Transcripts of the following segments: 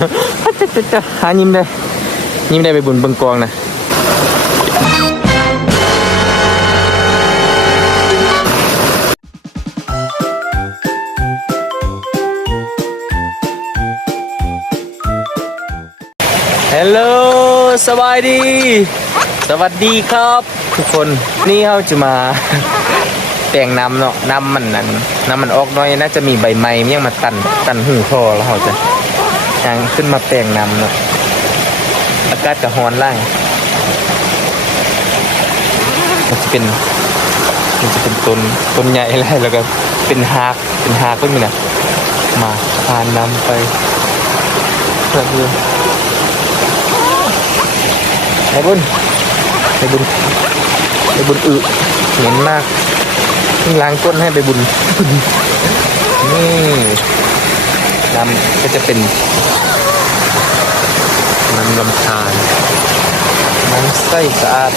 จะจะจะหายิ้มได้ ยิ้มได้ไปบุญเบิงกองนะฮัลโหลสบายดี สวัสดีครับ ทุกคนนี่เขาจะมา แต่งน้ำเนาะน้ำมันนั้นน้ำมันออกน้อยน่าจะมีใบไม้ยังมาตันตันหูคอแล้วเขาจะ ยังขึ้นมาแปลงนำเนาะอากาศจะร้อนล่างมันจะเป็นมันจะเป็นต้นต้นใหญ่อะไรแล้วก็เป็นฮากเป็นฮากก็มีนะมาทานนำไปแล้วคือไอ้บุญไอ้บุญไอ้บุญอึเหม็นมากล้างก้นให้ไปบุญนี่ น้ำก็จะเป็นน้ำลำธารน้ำใสสะอาด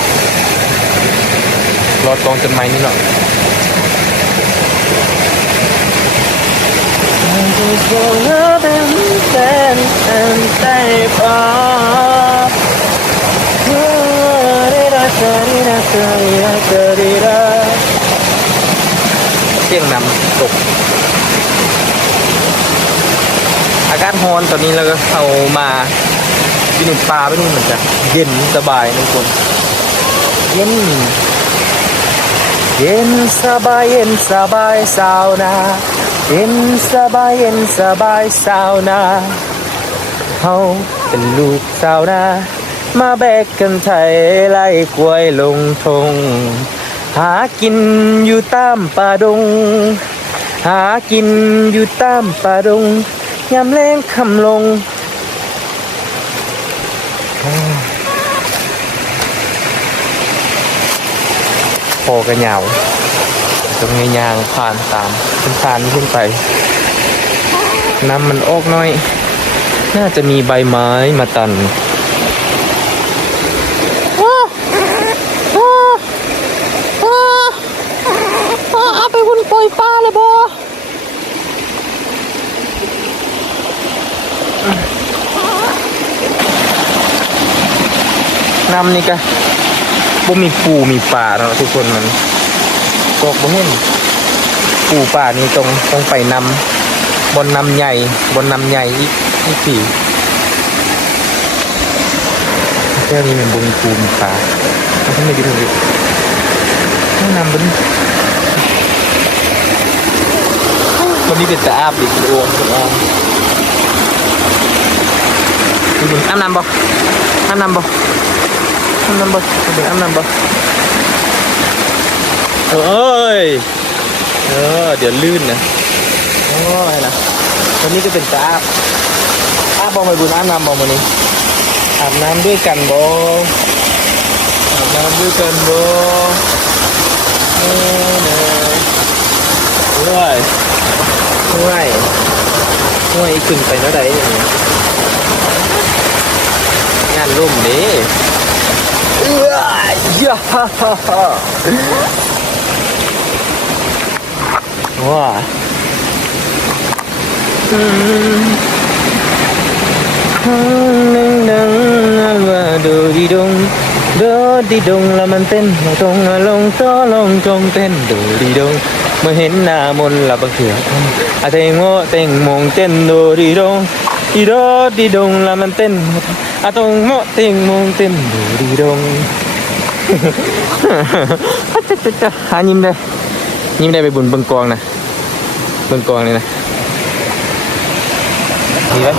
รอดกองจนไม้นี่หน่อยเสียงน้ำตก อากาศร้อนตอนนี้เราก็เข้ามาที่นุ่นปลาไปนู่นเหมือนกันเย็นสบายทุกคนเย็นเย็นสบายเย็นสบายสาวนาเย็นสบายเย็นสบายสาวนาเขาเป็นลูกสาวนามาแบกกันไทยไล่กล้วยลงทง หากินอยู่ตามป่าดง หากินอยู่ตามป่าดง ยามแรงคำลงพอกันยาวตรงนี้ยางผ่านตามขึ้นทางนี้ขึ้นไป น้ำมันออกน้อย น่าจะมีใบไม้มาตันเอาไปหุ่นปล่อยปลาเลยบอ น้ำนี่กะบ่มีปูมีป่าเนาะทุกคนมันตกบ่เห็นปูป่านี่ตรงตรงไปนำบนนำใหญ่บนนำใหญ่อีกอีกทีแค่นี้มันบ่มีปูมีป่ามันก็ไม่ดีตรงนี้ต้องนำบนวันนี้เป็นตาอาบดิโอ้โหดูดิอาบน้ำบ่อาบน้ำบ่ อาบน้ำบ่เป็นอาบน้ำบ่เอ้ยเออเดี๋ยวลื่นนะโอ้ยนะวันนี้จะเป็นตาอาบอาบบอไปบุญอาบน้ำบอวันนี้อาบน้ำด้วยกันบออาบน้ำด้วยกันบอเออเนยเฮ้ยเฮ้ยเฮ้ยขึ้นไปแล้วไดอย่างเงี้ยงานร่มนี้เอ้ ยยาฮ่าฮ่าฮ่าว้าอืมหนึ่งหนึ่งว่าดูดีดงดูดีดงแล้วมันเต้นมาตรงลงโตลงตรงเต้ หามนต์ละบังเถื่อะเตงโมเตงมงเต้นดูดีดงดีโดดีดงแล้วมันเต้นอะตรงโมเตงมงเต้นดูดีดงจะจะจะหายิ้มได้ ยิ้มได้ไปบุญเบิงกองนะเบิงกองเลยนะดีไหม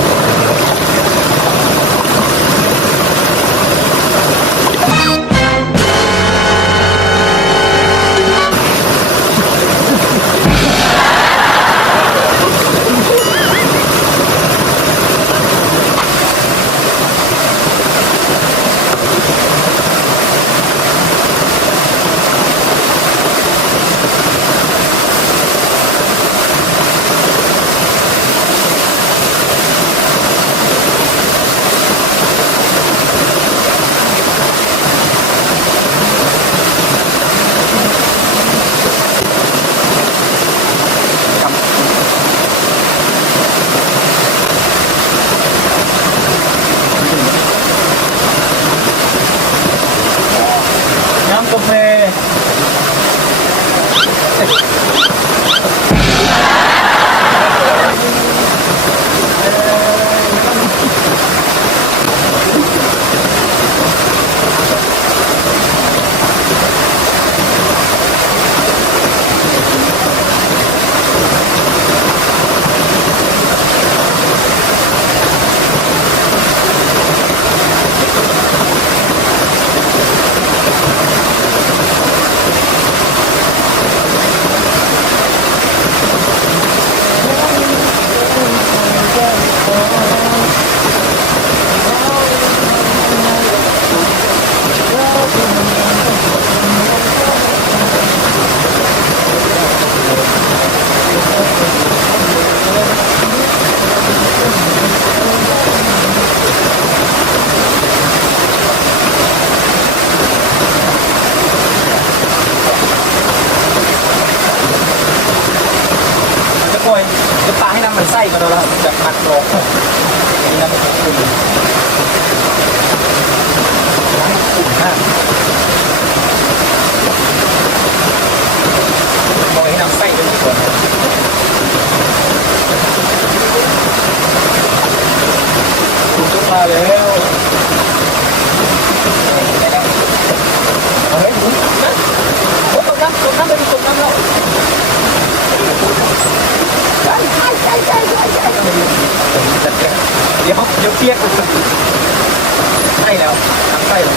ำร้อนนี่น้ำขุ่นขุ่นน้ำขุ่นมากมองให้น้ำใสด้วยทุกคนคุณจุ๊บมาแล้วเอาเฮ้ยคุณนะโอ้ตกน้ำตกน้ำเลยตกน้ำแล้ว ใช่ใช่ใช่ใช่ใช่ใช่ เดี๋ยวเดี๋ยวเปียกใช่แล้วทำใช่เล้ว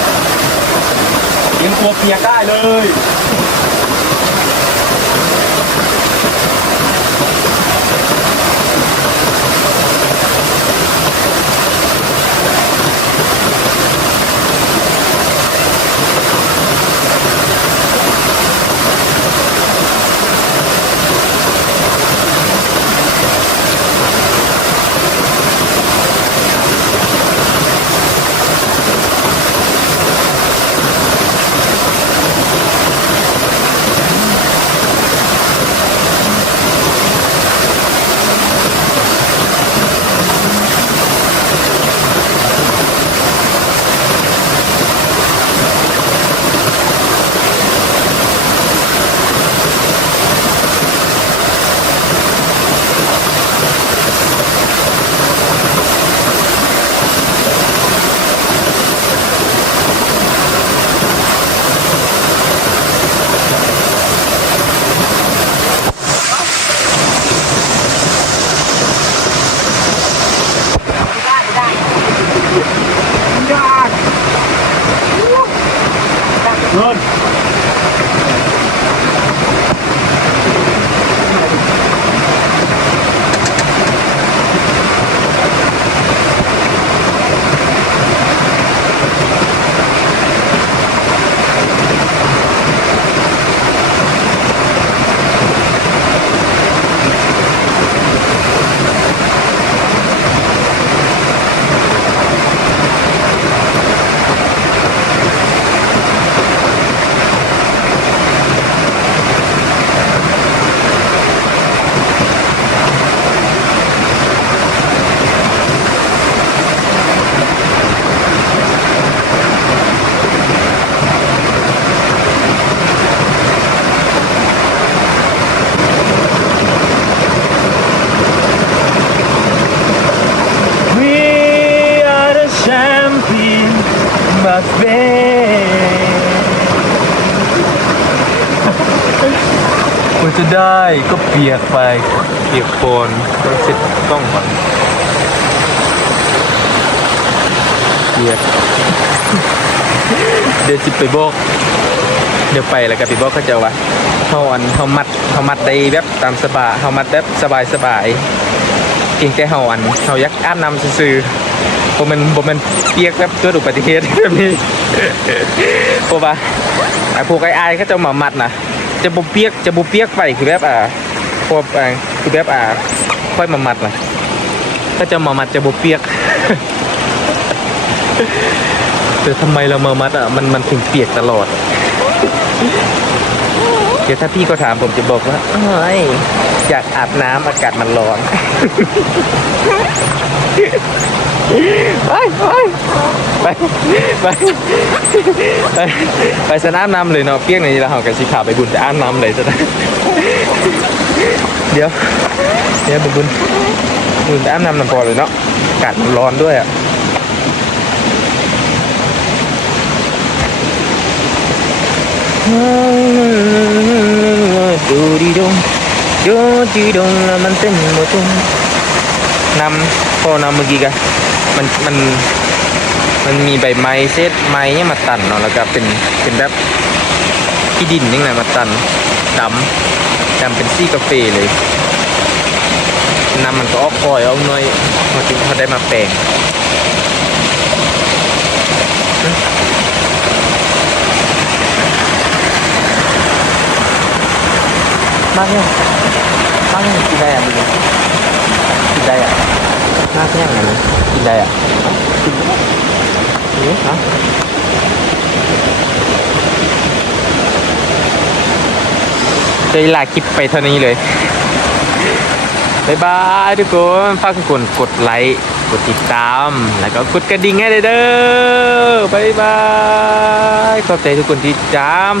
ยังตัวเปียกได้เลย จะได้ก็เปียกไปเปียกโคลนต้องเช็ดกล้องก่อนเปียกเดี๋ยวจิไปบอกเดี๋ยวไปแล้วก็ไปบอกเขาเจะว่าเฮาอันเฮามัดเฮามัดได้แบบตามสบายเฮามัดแบบสบายสบายๆเพียงแต่เฮาอันเฮาอยากอาบน้ำซื่อๆบ่แมันบ่แมันเปียกแบบเกิดอุบัติเหตุแบบนี้เพราะว่าไอ้พวกไอ้อายเขาจะมามัดนะ จะบ่เปียกจะบ่เปียกไปคือแบบอ่าพวกอ่าคือแบบอ่าค่อยมามัดนะถ้าจะมามัดจะบ่เปียกแต่ทำไมเรามามัดอะมันมันถึงเปียกตลอด เดี๋ยวถ้าพี่ก็ถามผมจะบอกว่าเอ้ยอยากอาบน้ำอากาศมันร้อน ไปไปไปไปไปไปสนามน้ำเลยเนาะเปียกในนี้แล้วเรากับสีขาไปบุญจะอาบน้ำเลยจะได้เดี๋ยวเดี๋ยวบุญบุญบุญจะอาบน้ำน้ำพอเลยเนาะอากาศมันร้อนด้วยอะดูดีดงดูดีดงแล้วมันเต้นหมดตรงนำพอนำเมื่อกี้กัน มันมันมันมีใบไม้เศษไม้เนี่ยมาตันเนาะแล้วก็เป็นเป็นแบบที่ดินนี่ไงมาตันดำดำเป็นซี่กาแฟเลยน้ำมันก็ออกคอยออกหน่อยพอถึงเขาได้มาแปลงมาเนี่ยมาเนี่ยกินได้อะมึงกินได้อะ มากเนี่ยไงกินได้อะกินได้นี่ฮะจะลาคลิปไปเท่านี้เลยบายบายทุกคนฝากทุกคนกดไลค์ กดติดตาม แล้วก็กดกระดิ่งให้เด้อบายบาย ขอบใจทุกคนที่ตาม